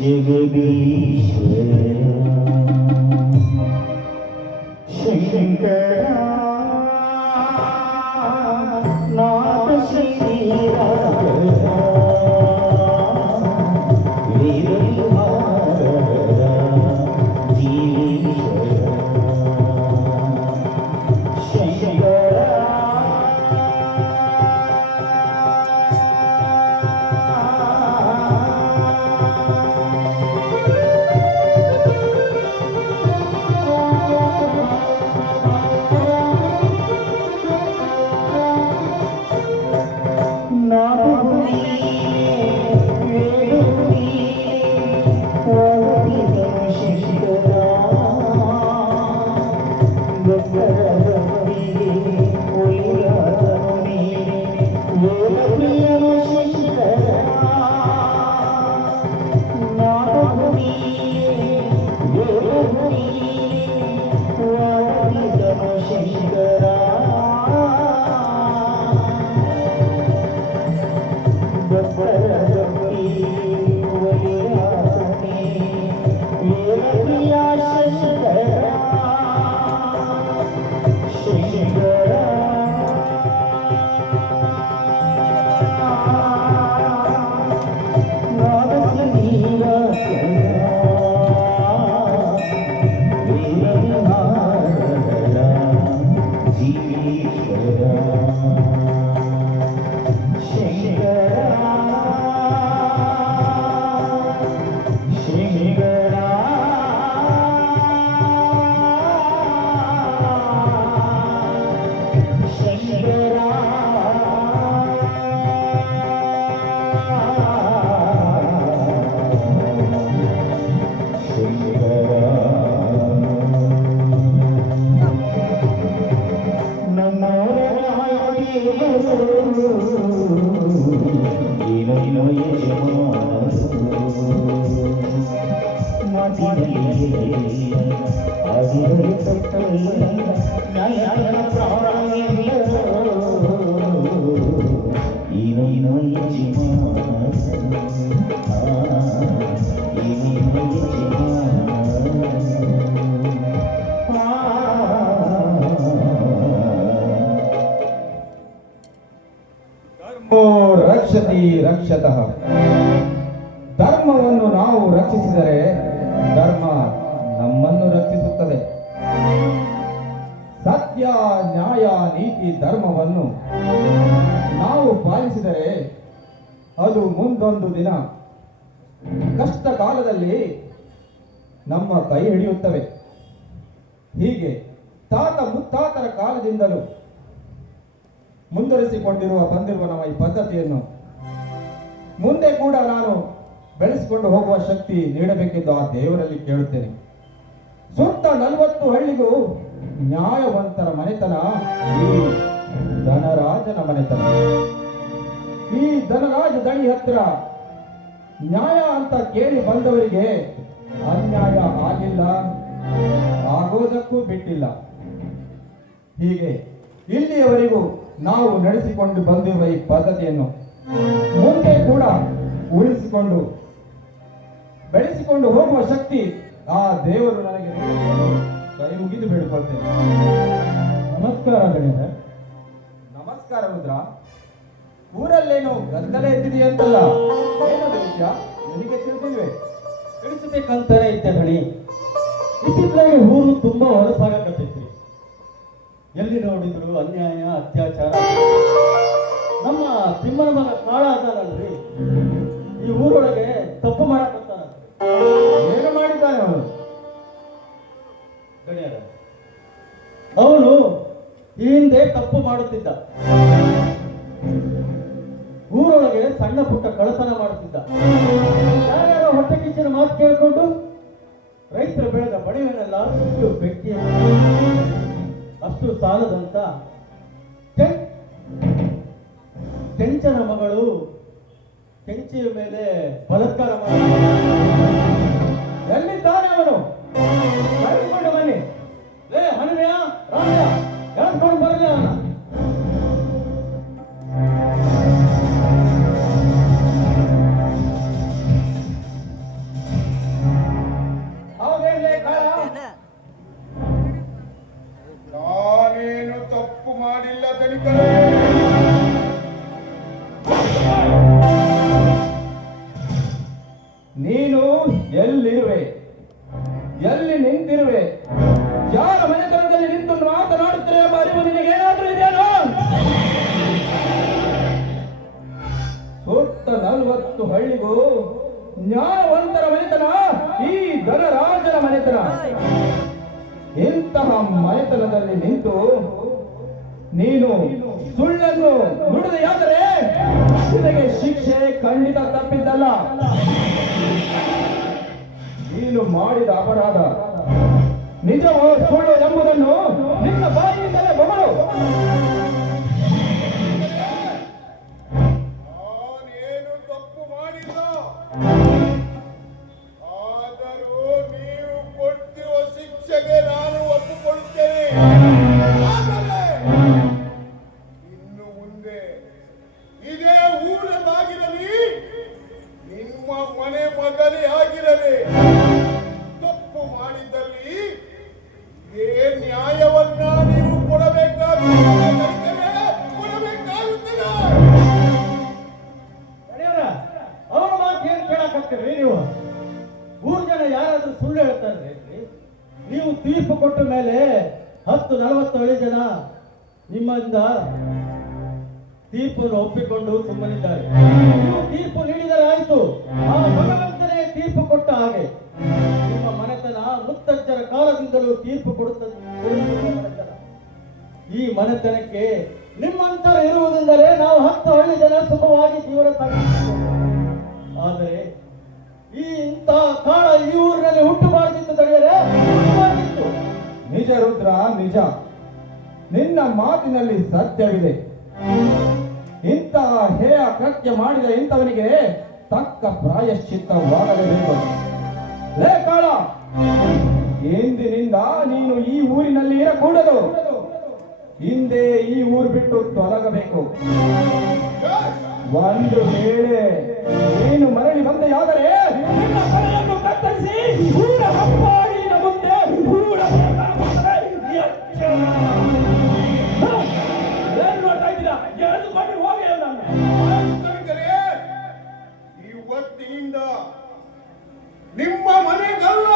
जगदीश्वर शंकर नाथ श्री ರಕ್ಷತಿ ರಕ್ಷತಃ. ಧರ್ಮವನ್ನು ನಾವು ರಕ್ಷಿಸಿದರೆ ಧರ್ಮ ನಮ್ಮನ್ನು ರಕ್ಷಿಸುತ್ತದೆ. ಸತ್ಯ ನ್ಯಾಯ ನೀತಿ ಧರ್ಮವನ್ನು ನಾವು ಪಾಲಿಸಿದರೆ ಅದು ಮುಂದೊಂದು ದಿನ ಕಷ್ಟ ಕಾಲದಲ್ಲಿ ನಮ್ಮ ಕೈ ಹಿಡಿಯುತ್ತವೆ. ಹೀಗೆ ತಾತ ಮುತ್ತಾತರ ಕಾಲದಿಂದಲೂ ಮುಂದುವರಿಸಿಕೊಂಡಿರುವ ಬಂದಿರುವ ನಮ್ಮ ಈ ಪದ್ಧತಿಯನ್ನು ಮುಂದೆ ಕೂಡ ನಾನು ಬೆಳೆಸಿಕೊಂಡು ಹೋಗುವ ಶಕ್ತಿ ನೀಡಬೇಕೆಂದು ಆ ದೇವರಲ್ಲಿ ಕೇಳುತ್ತೇನೆ. ಸುತ್ತ 40 ಹಳ್ಳಿಗೂ ನ್ಯಾಯವಂತರ ಮನೆತನ ಈ ಧನರಾಜನ ಮನೆತನ. ಈ ಧನರಾಜ ದಣಿ ಹತ್ರ ನ್ಯಾಯ ಅಂತ ಕೇಳಿ ಬಂದವರಿಗೆ ಅನ್ಯಾಯ ಆಗಿಲ್ಲ, ಆಗೋದಕ್ಕೂ ಬಿಟ್ಟಿಲ್ಲ. ಹೀಗೆ ಇಲ್ಲಿಯವರೆಗೂ ನಾವು ನಡೆಸಿಕೊಂಡು ಬಂದಿರುವ ಈ ಪದ್ಧತಿಯನ್ನು ಮುಂದೆ ಕೂಡ ಉಳಿಸಿಕೊಂಡು ಬೆಳೆಸಿಕೊಂಡು ಹೋಗುವ ಶಕ್ತಿ ಆ ದೇವರು ನನಗೆ ಕೈ ಮುಗಿದು ಬೇಡಿಕೊಳ್ತೇನೆ. ನಮಸ್ಕಾರ ಗಣೇಶ. ನಮಸ್ಕಾರ ರುದ್ರ. ಊರಲ್ಲೇನೋ ಗದ್ದಲ ಎದ್ದಿದೆಯಂತಲ್ಲ, ಏನದು ವಿಷಯ? ನಿನಗೆ ತಿಳಿದಿಲ್ವೇ? ತಿಳಿಸಬೇಕಂತಾನೆ ಇದ್ದೆ ಗಣಿ. ಇತ್ತಿತ್ತಲಾಗಿ ಊರು ತುಂಬಾ ಹೊರಸಾಗಕತ್ತೈತ್ರಿ. ಎಲ್ಲಿ ನೋಡಿದ್ರು ಅನ್ಯಾಯ ಅತ್ಯಾಚಾರ. ನಮ್ಮ ತಿಮ್ಮನ ಮಗ ಕಾಳ ಅದಲ್ರಿ, ಈ ಊರೊಳಗೆ ತಪ್ಪು ಮಾಡಕತ್ತಾನ. ಏನು ಮಾಡಿದ್ದಾನೆ ಅವನು? ಗಣಿಯರ, ಅವನು ಈ ಹಿಂದೆ ತಪ್ಪು ಮಾಡುತ್ತಿದ್ದ. ಊರೊಳಗೆ ಸಣ್ಣ ಪುಟ್ಟ ಕಳತನ ಮಾಡುತ್ತಿದ್ದ. ಯಾರ್ಯಾರೋ ಹೊಟ್ಟೆ ಕಿಚ್ಚಿನ ಮಾತು ಕೇಳಿಕೊಂಡು ರೈತರು ಬೆಳೆದ ಬಡಿವೆನೆಲ್ಲ ಬೆಂಕಿ ಅಷ್ಟು ಸಾಲದಂತ ಕೆಂಚನ ಮಗಳು ಕೆಂಚಿಯ ಮೇಲೆ ಬಲಾತ್ಕಾರ ಮಾಡಿ. ಎಲ್ಲಿದ್ದಾನೆ ಅವನು? ಕರೆದುಕೊಂಡು ಬನ್ನಿ. ಲೇ ಹನುಮೆಯ ರಾಜ ಹೇಳ್ಕೊಂಡು ಬರಲಿ ಅವನ. ಹೌದೇನ್ಲೇ ಕಾಳ? ನಾನೇನು ತಪ್ಪು ಮಾಡಿಲ್ಲ ತನಿಕರೇ. ನೀನು ಎಲ್ಲಿರುವೆ, ಎಲ್ಲಿ ನಿಂತಿರುವೆ, ಯಾರ ಮನೆತನದಲ್ಲಿ ನಿಂತು ಮಾತನಾಡುತ್ತಿರುವ ಎಂಬ ಅರಿವು ನಿನಗೆ ಏನಾದರೂ ಇದೆಯೇನೋ? ಸುತ್ತ 40 ಹಳ್ಳಿಗೂ ನ್ಯಾಯವಂತರ ಮನೆತನ ಈ ಧನರಾಜನ ಮನೆತನ. ಇಂತಹ ಮನೆತನದಲ್ಲಿ ನಿಂತು ನೀನು ಸುಳ್ಳನ್ನು ನುಡಿದೆಯಾದರೆ ನಿನಗೆ ಶಿಕ್ಷೆ ಖಂಡಿತ ತಪ್ಪಿದ್ದಲ್ಲ. ನೀನು ಮಾಡಿದ ಅಪರಾಧ ನಿಜವೋ ಸುಳ್ಳು ಎಂಬುದನ್ನು ನಿನ್ನ ಬಾಯಿಯಿಂದಲೇ ಬಗಳು. ನಾನೇನು ತಪ್ಪು ಮಾಡಿಲ್ಲ. ಆದರೂ ನೀವು ಕೊಟ್ಟಿರುವ ಶಿಕ್ಷೆಗೆ ನಾನು ಒಪ್ಪಿಕೊಳ್ಳುತ್ತೇನೆ. ಆದರೆ ಇನ್ನು ಮುಂದೆ ಇದೇ ಊರಲ್ಲಾಗಿರಲಿ, ನಿಮ್ಮ ಮನೆ ಮಗನೇ ಆಗಿರಲಿ, ತಪ್ಪು ಮಾಡಿದ್ದಲ್ಲಿ ಇದೇ ನ್ಯಾಯವನ್ನ ನೀವು ಕೊಡಬೇಕಾಗುತ್ತದೆ. ನಡೆಯೋರ ಅವರ ಮಾತು ಏನ್ ಕೇಳಾಕತ್ತೀರಿ ನೀವು? ಊರ್ ಜನ ಯಾರಾದ್ರೂ ಸುಳ್ಳು ಹೇಳ್ತಾರೆ? ನೀವು ತೀರ್ಪು ಕೊಟ್ಟ ಮೇಲೆ 10-40 ಹಳ್ಳಿ ಜನ ನಿಮ್ಮಿಂದ ತೀರ್ಪನ್ನು ಒಪ್ಪಿಕೊಂಡು ಸುಮ್ಮನಿದ್ದಾರೆ. ನೀವು ತೀರ್ಪು ನೀಡಿದರೆ ಆಯ್ತು, ಆ ಭಗವಂತನೇ ತೀರ್ಪು ಕೊಟ್ಟ ಹಾಗೆ. ನಿಮ್ಮ ಮನೆತನ ಮುತ್ತಜ್ಜರ ಕಾಲದಿಂದಲೂ ತೀರ್ಪು ಕೊಡುತ್ತಿರುವ ಮನೆತನ. ಈ ಮನೆತನಕ್ಕೆ ನಿಮ್ಮಂತರ ಇರುವುದೆಂದರೆ ನಾವು 10 ಹಳ್ಳಿ ಜನ ಸುಖವಾಗಿ ಜೀವನ ಸಾಗಿಸುತ್ತೇವೆ. ಆದರೆ ಈ ಇಂಥ ಕಾಳ ಈ ಊರಿನಲ್ಲಿ ಹುಟ್ಟುಬಾರ್ದಿತ್ತು ತಡೆಯರೆ ಹುಟ್ಟುಬಾರ್ದಿತ್ತು. ನಿಜ ರುದ್ರ, ನಿಜ. ನಿನ್ನ ಮಾತಿನಲ್ಲಿ ಸತ್ಯವಿದೆ. ಇಂತಹ ಹೇಯ ಕೃತ್ಯ ಮಾಡಿದ ಇಂಥವನಿಗೆ ತಕ್ಕ ಪ್ರಾಯಶ್ಚಿತ್ತವಾಗಲೇಬೇಕು. ಲೇ ಕಾಳ, ಇಂದಿನಿಂದ ನೀನು ಈ ಊರಿನಲ್ಲಿ ಇರಕೂಡದು. ಹಿಂದೆ ಈ ಊರು ಬಿಟ್ಟು ತೊಲಗಬೇಕು. ಒಂದು ವೇಳೆ ನೀನು ಮರಳಿ ಬಂದೆಯಾದರೆ ನಿನ್ನ ತಲೆಯನ್ನು ಕತ್ತರಿಸಿ ಊರ ಹಬ್ಬಾಡಿನ ಮುಂದೆ ಊರ ಇವತ್ತಿನಿಂದ ನಿಮ್ಮ ಮನೆಗಲ್ಲ,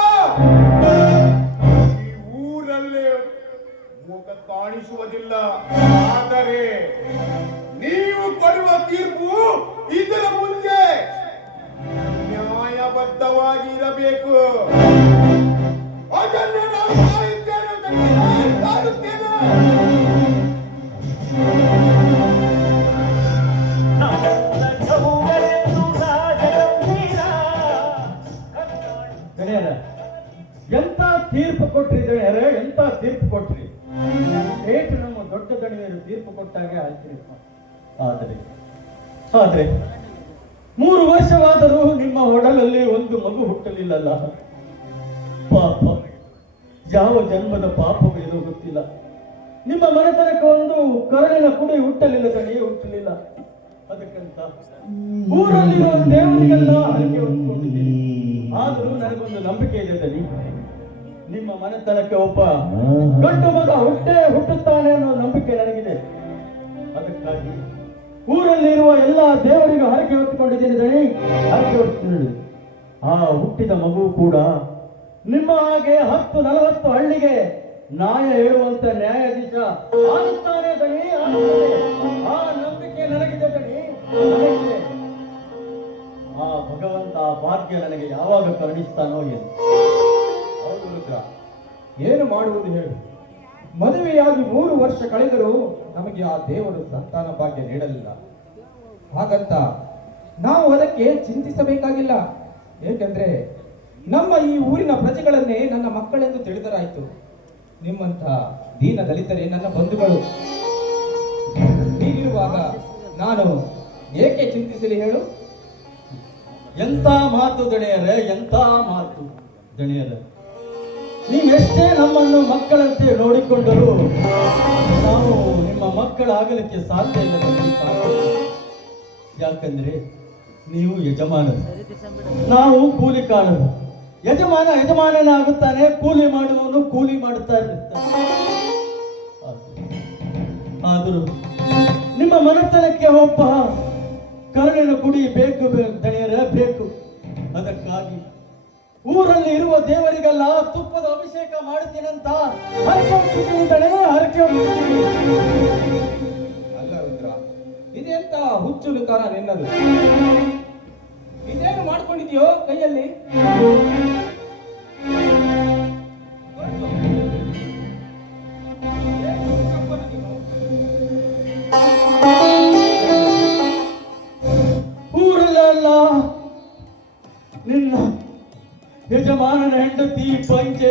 ಈ ಊರಲ್ಲೇ ಮುಖ ಕಾಣಿಸುವುದಿಲ್ಲ. ಆದರೆ ನೀವು ಕೊಡುವ ತೀರ್ಪು ಇದರ ಮುಂದೆ ನ್ಯಾಯಬದ್ಧವಾಗಿ ಇರಬೇಕು. ಅದನ್ನು ನಾವು ಕಾಯುತ್ತೇನೆ. ಗೆಳೆಯರ, ಎಂತ ತೀರ್ಪು ಕೊಟ್ರಿ ಗೆಳೆಯರೆ, ಎಂತ ತೀರ್ಪು ಕೊಟ್ರಿ. ಏಟು ನಮ್ಮ ದೊಡ್ಡ ದಣಿಯರು ತೀರ್ಪು ಕೊಟ್ಟಾಗೆ ಆಯ್ತು. ಆದರೆ 3 ವರ್ಷವಾದರೂ ನಿಮ್ಮ ಒಡಲಲ್ಲಿ ಒಂದು ಮಗು ಹುಟ್ಟಲಿಲ್ಲಲ್ಲ. ಪಾಪ, ಯಾವ ಜನ್ಮದ ಪಾಪವೇನೋ ಗೊತ್ತಿಲ್ಲ. ನಿಮ್ಮ ಮನೆತನಕ್ಕೆ ಒಂದು ಕರುಳಿನ ಕುಡಿ ಹುಟ್ಟಲಿಲ್ಲ, ದಣಿ ಹುಟ್ಟಲಿಲ್ಲ. ಅದಕ್ಕಂತ ಊರಲ್ಲಿರುವ ದೇವರಿಗೆಲ್ಲ ಹರಕೆ ಹೊತ್ತುಕೊಂಡಿದ್ದೀನಿ. ಆದರೂ ನನಗೊಂದು ನಂಬಿಕೆ ಇದೆ ದಣಿ, ನಿಮ್ಮ ಮನೆತನಕ್ಕೆ ಒಬ್ಬ ಗಂಡು ಮಗ ಹುಟ್ಟುತ್ತಾನೆ ಅನ್ನೋ ನಂಬಿಕೆ ನನಗಿದೆ. ಅದಕ್ಕಾಗಿ ಊರಲ್ಲಿರುವ ಎಲ್ಲ ದೇವರಿಗೂ ಹರಕೆ ಹೊತ್ತುಕೊಂಡಿದ್ದೀನಿ ದಣಿ, ಹರಕೆ ಹೊತ್ತು. ಆ ಹುಟ್ಟಿದ ಮಗು ಕೂಡ ನಿಮ್ಮ ಹಾಗೆ 10-40 ಹಳ್ಳಿಗೆ ನ್ಯಾಯ ಹೇಳುವಂತ ನ್ಯಾಯಾಧೀಶ ಆಗುತ್ತಾನೆ ದಣಿ, ಆಗುತ್ತಾನೆ. ಆ ನಂಬಿಕೆ ನನಗಿದೆ ದಣಿ, ನನಗಿದೆ. ಆ ಭಗವಂತ ಆ ಭಾಗ್ಯ ನನಗೆ ಯಾವಾಗ ಕರುಣಿಸ್ತಾನೋ ಏನು. ಹೌದು ರುದ್ರ, ಏನು ಮಾಡುವುದು ಹೇಳು? ಮದುವೆಯಾಗಿ 3 ವರ್ಷ ಕಳೆದರೂ ನಮಗೆ ಆ ದೇವರು ಸಂತಾನ ಭಾಗ್ಯ ನೀಡಲಿಲ್ಲ. ಹಾಗಂತ ನಾವು ಅದಕ್ಕೆ ಚಿಂತಿಸಬೇಕಾಗಿಲ್ಲ. ಏಕೆಂದ್ರೆ ನಮ್ಮ ಈ ಊರಿನ ಪ್ರಜೆಗಳನ್ನೇ ನನ್ನ ಮಕ್ಕಳೆಂದು ತಿಳಿದರಾಯ್ತು. ನಿಮ್ಮಂಥ ದೀನ ದಲಿತರೇ ನನ್ನ ಬಂಧುಗಳು. ಹೀಗಿರುವಾಗ ನಾನು ಏಕೆ ಚಿಂತಿಸಲಿ ಹೇಳು? ಎಂತ ಮಾತು ದಣಿಯರೆ, ಎಂತ ಮಾತು ದಣಿಯರೆ. ನೀವೆಷ್ಟೇ ನಮ್ಮನ್ನು ಮಕ್ಕಳಂತೆ ನೋಡಿಕೊಂಡರೂ ನಾವು ನಿಮ್ಮ ಮಕ್ಕಳಾಗಲಿಕ್ಕೆ ಸಾಧ್ಯ ಇಲ್ಲ ಕಣ್ರೀ, ಸಾಧ್ಯ ಇಲ್ಲ. ಯಾಕಂದ್ರೆ ನೀವು ಯಜಮಾನರು, ನಾವು ಕೂಲಿಕಾರರು. ಯಜಮಾನನಾಗುತ್ತಾನೆ, ಕೂಲಿ ಮಾಡುವವನು ಕೂಲಿ ಮಾಡುತ್ತಾ ಇರ್ತಾನೆ. ಆದರೂ ನಿಮ್ಮ ಮನೆತನಕ್ಕೆ ಒಬ್ಬ ಕರುಳಿನ ಕುಡಿ ಬೇಕು ದಣಿಯರ ಬೇಕು. ಅದಕ್ಕಾಗಿ ಊರಲ್ಲಿ ಇರುವ ದೇವರಿಗೆಲ್ಲ ತುಪ್ಪದ ಅಭಿಷೇಕ ಮಾಡುತ್ತೀನಂತ ಹರಕೆ ಹೊತ್ತಿದ್ದೀನಿ ದಣೆ, ಹರಕೆ ಹೊತ್ತಿದ್ದೀನಿ. ಅಲ್ಲ ರುದ್ರ, ಇದೆಂತ ಹುಚ್ಚುಲುತನ ನಿನ್ನದು? ಇದೇನು ಮಾಡ್ಕೊಂಡಿದ್ಯೋ ಕೈಯಲ್ಲಿ? ಊರಲ್ಲ ನಿನ್ನ ಯಜಮಾನನ ಹೆಂಡತಿ ಪಂಚೆ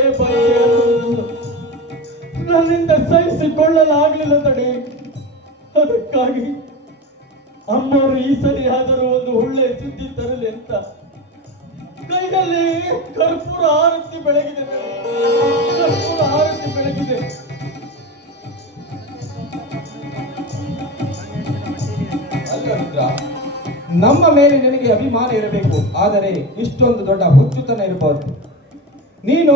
ನನ್ನಿಂದ ಸಹಿಸಿಕೊಳ್ಳಲಾಗಲಿಲ್ಲ ತಡೆ. ಅದಕ್ಕಾಗಿ ಅಮ್ಮವರು ಈ ಸರಿ ಆದರೂ ಒಂದು ಒಳ್ಳೆ ಸುದ್ದಿ ತರಲಿ ಅಂತ ಕೈಯಲ್ಲಿ ಕರ್ಪೂರ ಆರತಿ ಬೆಳಗಿದೆ, ಕರ್ಪೂರ ಆರತಿ ಬೆಳಗಿದೆ. ಅಲ್ಲ ರುದ್ರ, ನಮ್ಮ ಮೇಲೆ ನಿನಗೆ ಅಭಿಮಾನ ಇರಬೇಕು, ಆದರೆ ಇಷ್ಟೊಂದು ದೊಡ್ಡ ಹುಚ್ಚುತನ ಇರಬಹುದು. ನೀನು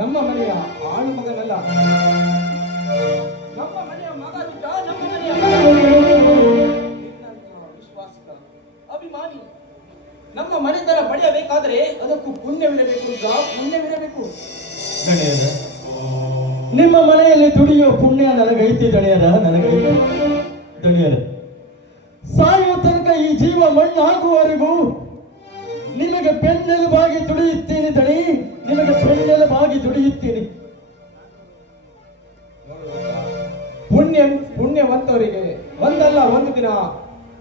ನಮ್ಮ ಮನೆಯ ಆಳು ಮಗನಲ್ಲ, ನಮ್ಮ ಮನೆಯ ಮಗ ರುದ್ರ, ನಮ್ಮ ಮನೆಯ ವಿಶ್ವಾಸಿಕ ಅಭಿಮಾನಿ. ನಮ್ಮ ಮನೆತನ ಪಡೆಯಬೇಕಾದರೆ ಅದಕ್ಕೂ ಪುಣ್ಯವಿರಬೇಕು ರುದ್ರ, ಪುಣ್ಯವಿರಬೇಕು. ದಣಿಯರ, ನಿಮ್ಮ ಮನೆಯಲ್ಲಿ ದುಡಿಯೋ ಪುಣ್ಯ ನನಗೈತಿ ದಣಿಯರ, ನನಗೈತಿ. ದಣಿಯರ, ಸಾಯುವ ತನಕ ಈ ಜೀವ ಮಣ್ಣಾಗುವವರೆಗೂ ನಿಮಗೆ ಬೆನ್ನೆಲುಬಾಗಿ ದುಡಿಯುತ್ತೀನಿ ದಣಿ, ನಿಮಗೆ ಬೆನ್ನೆಲುಬಾಗಿ ದುಡಿಯುತ್ತೀನಿ. ಪುಣ್ಯವಂತವರಿಗೆ ಒಂದಲ್ಲ ಒಂದು ದಿನ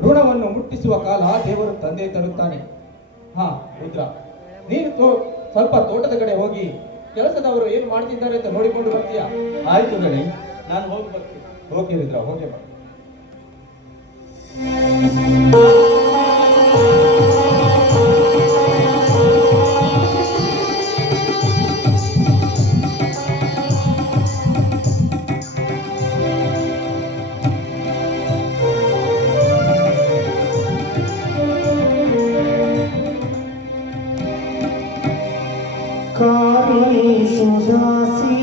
ಋಣವನ್ನು ಮುಟ್ಟಿಸುವ ಕಾಲ ದೇವರು ತಂದೆ ತರುತ್ತಾನೆ. ಹಾ ರುದ್ರ, ನೀನು ಸ್ವಲ್ಪ ತೋಟದ ಕಡೆ ಹೋಗಿ ಕೆಲಸದವರು ಏನು ಮಾಡ್ತಿದ್ದಾರೆ ಅಂತ ನೋಡಿಕೊಂಡು ಬರ್ತೀಯಾ? ಆಯ್ತು ದಣಿ, ನಾನು ಹೋಗಿ ಬರ್ತೀನಿ. ಓಕೆ ರುದ್ರ, ಹೋಗಿ ಬಾ. ಕಾರಿಸುದಾಸಿ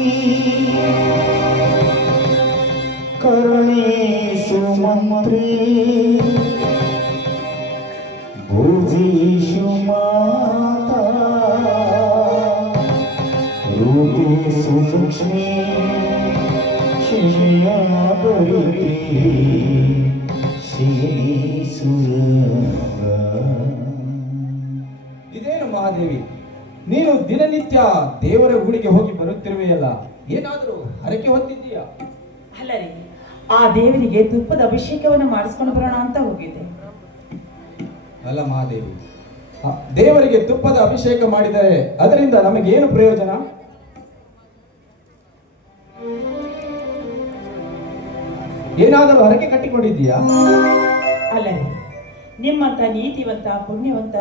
ಕರುಣೇಶು ಮಂತ್ರಿ ಭುಜೀಶು ಮಾತಾ ರೂಪೇಶು ಲಕ್ಷ್ಮೀ ಕ್ಷಮೆಯ ಬರುತ್ತಿ ಇದೇನು ಮಹಾದೇವಿ, ನೀನು ದಿನನಿತ್ಯ ದೇವರ ಗುಡಿಗೆ ಹೋಗಿ ಬರುತ್ತಿರುವೆಯಲ್ಲ, ಏನಾದರೂ ಹರಕೆ ಹೊತ್ತಿದ್ದೀಯಾ? ಅಲ್ಲ ರೀ, ಆ ದೇವರಿಗೆ ತುಪ್ಪದ ಅಭಿಷೇಕವನ್ನು ಮಾಡಿಸ್ಕೊಂಡು ಬರೋಣ ಅಂತ ಹೋಗಿದ್ದೆ. ಅಲ್ಲ ಮಹಾದೇವಿ, ದೇವರಿಗೆ ತುಪ್ಪದ ಅಭಿಷೇಕ ಮಾಡಿದರೆ ಅದರಿಂದ ನಮಗೇನು ಪ್ರಯೋಜನ? ಏನಾದರೂ ಹರಕೆ ಕಟ್ಟಿಕೊಂಡಿದ್ದೀಯಾ? ಅಲ್ಲ ರೀ, ನಿಮ್ಮಂತ ನೀತಿವಂತ ಪುಣ್ಯವಂತ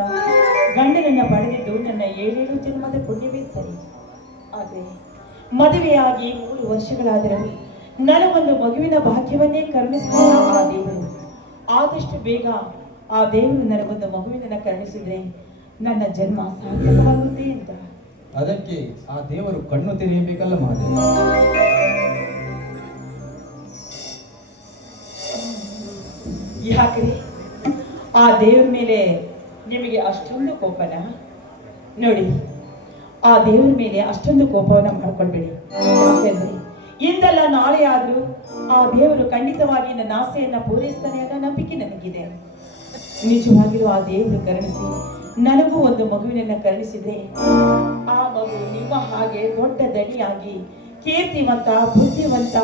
ಗಂಡನನ್ನ ಪಡೆದಿದ್ದು ನನ್ನ 7 ಜನ್ಮದ ಪುಣ್ಯವೇ ಸರಿ. ಆದರೆ ಮದುವೆಯಾಗಿ 3 ವರ್ಷಗಳಾದರೂ ನನಗೊಂದು ಮಗುವಿನ ಭಾಗ್ಯವನ್ನೇ ಕರುಣಿಸಿದ ಆ ದೇವರು ಆದಷ್ಟು ಬೇಗ ಆ ದೇವರು ನನಗೊಂದು ಮಗುವಿನ ಕರುಣಿಸಿದ್ರೆ ನನ್ನ ಜನ್ಮ ಸಾರ್ಥಕವಾಗುತ್ತೆ ಅಂತ. ಅದಕ್ಕೆ ಆ ದೇವರು ಕಣ್ಣು ತೆರೆಯಬೇಕಲ್ಲ ಮಹಾದೇವಿ. ಯಾಕ್ರಿ ಆ ದೇವ್ರ ಮೇಲೆ ನಿಮಗೆ ಅಷ್ಟೊಂದು ಕೋಪನ? ನೋಡಿ, ಆ ದೇವ್ರ ಮೇಲೆ ಅಷ್ಟೊಂದು ಕೋಪವನ್ನ ಮಾಡ್ಕೊಳ್ಬೇಡಿ. ಯಾಕೆಂದ್ರೆ ಇಂದಲ್ಲ ನಾಳೆ ಆದ್ರೂ ಆ ದೇವರು ಖಂಡಿತವಾಗಿ ನನ್ನ ಆಸೆಯನ್ನ ಪೂರೈಸ್ತಾನೆ ಅನ್ನೋ ನಂಬಿಕೆ ನನಗಿದೆ. ನಿಜವಾಗಿಯೂ ಆ ದೇವರು ಕರುಣಿಸಿ ನನಗೂ ಒಂದು ಮಗುವಿನನ್ನ ಕರುಣಿಸಿದ್ರೆ ಆ ಮಗು ನಿಮ್ಮ ಹಾಗೆ ದೊಡ್ಡ ದಣಿಯಾಗಿ ಕೀರ್ತಿವಂತ ಬುದ್ಧಿವಂತ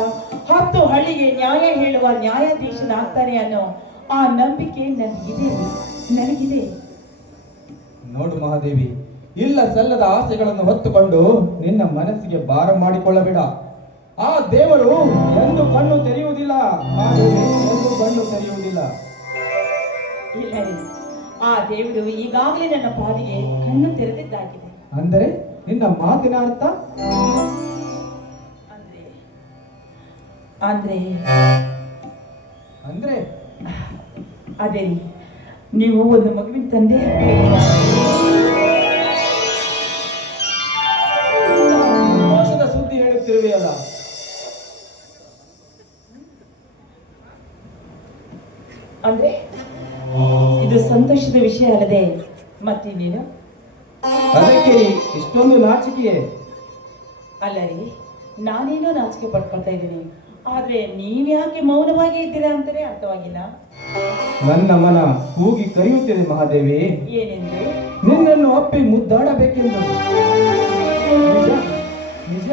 10 ಹಳ್ಳಿಗೆ ನ್ಯಾಯ ಹೇಳುವ ನ್ಯಾಯಾಧೀಶನಾಗ್ತಾನೆ ಅನ್ನೋ ಆ ನಂಬಿಕೆ ನನಗಿದೆ. ನೋಡು ಮಹಾದೇವಿ, ಇಲ್ಲ ಸಲ್ಲದ ಆಸೆಗಳನ್ನು ಹೊತ್ತುಕೊಂಡು ನಿನ್ನ ಮನಸ್ಸಿಗೆ ಭಾರ ಮಾಡಿಕೊಳ್ಳಬೇಡ. ಆ ದೇವರು ಎಂದು ಕಣ್ಣು ತೆರೆಯುವುದಿಲ್ಲ ಮಹಾದೇವಿ, ಎಂದು ಕಣ್ಣು ತೆರೆಯುವುದಿಲ್ಲ. ಇಲ್ಲ ರೀ, ಆ ದೇವರು ಈಗಾಗಲೇ ನನ್ನ ಪಾದಿಗೆ ಕಣ್ಣು ತೆರೆದಿದ್ದಾಗಿದೆ. ಅಂದರೆ ನಿನ್ನ ಮಾತಿನ ಅರ್ಥ ಅಂದ್ರೆ ಅಂದ್ರೆ ಅಂದ್ರೆ ಅದೇ ರೀ, ನೀವು ಒಂದು ಮಗುವಿನ ತಂದೆ ಸಂತೋಷದ ಸುದ್ದಿ ಹೇಳುತ್ತಿರುವೆಯಲ್ಲ. ಅಂದ್ರೆ ಇದು ಸಂತೋಷದ ವಿಷಯ ಅಲ್ಲದೆ ಮತ್ತಿನ್ನೇನು? ಅದಕ್ಕೆ ಇಷ್ಟೊಂದು ನಾಚಿಕೆಯೇ? ಅಲ್ಲ ರೀ, ನಾನೇನೋ ನಾಚಿಕೆ ಪಡ್ಕೊಳ್ತಾ ಇದ್ದೀನಿ, ಆದ್ರೆ ನೀವ್ಯಾಕೆ ಮೌನವಾಗಿ ಇದ್ದೀರಾ ಅಂತಾನೆ ಅರ್ಥವಾಗಿಲ್ಲ. ನನ್ನ ಮನ ಕೂಗಿ ಕರೆಯುತ್ತಿದೆ ಮಹಾದೇವಿ, ಏನೆಂದು? ನಿನ್ನನ್ನು ಅಪ್ಪಿ ಮುದ್ದಾಡಬೇಕೆಂದು. ನಿಜ ನಿಜ.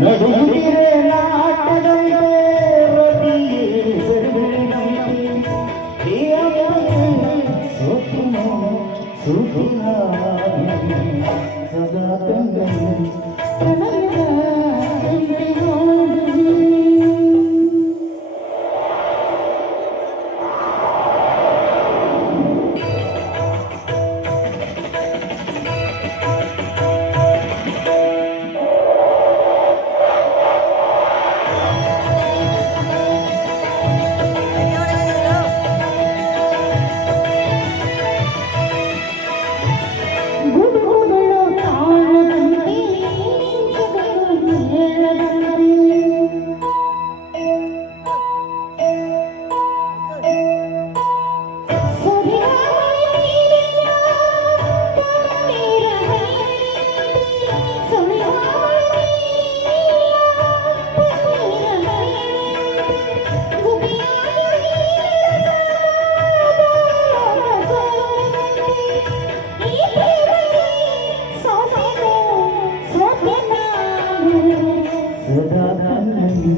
ನಡುಗಿರೆ ನಾಟದಂತೆ ರತಿಯೇ ಬೆರಳಿನಂತೆ ಸೋತಿನ ಸುಗುಣ ಸದಾ ತಂದಲ್ಲಿ ಸದಾ ಕಣ್ಣಲ್ಲಿ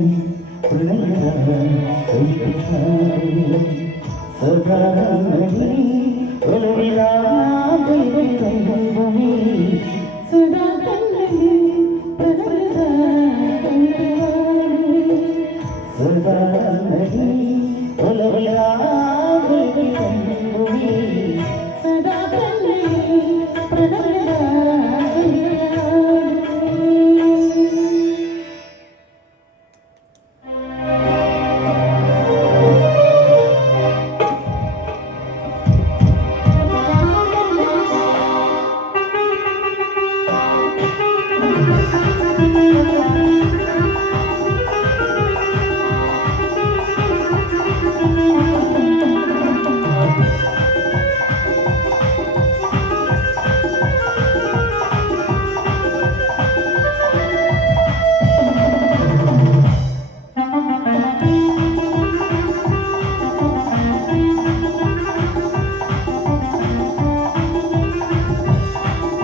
ಪ್ರಣಯದ ಕೈ ಸದಾ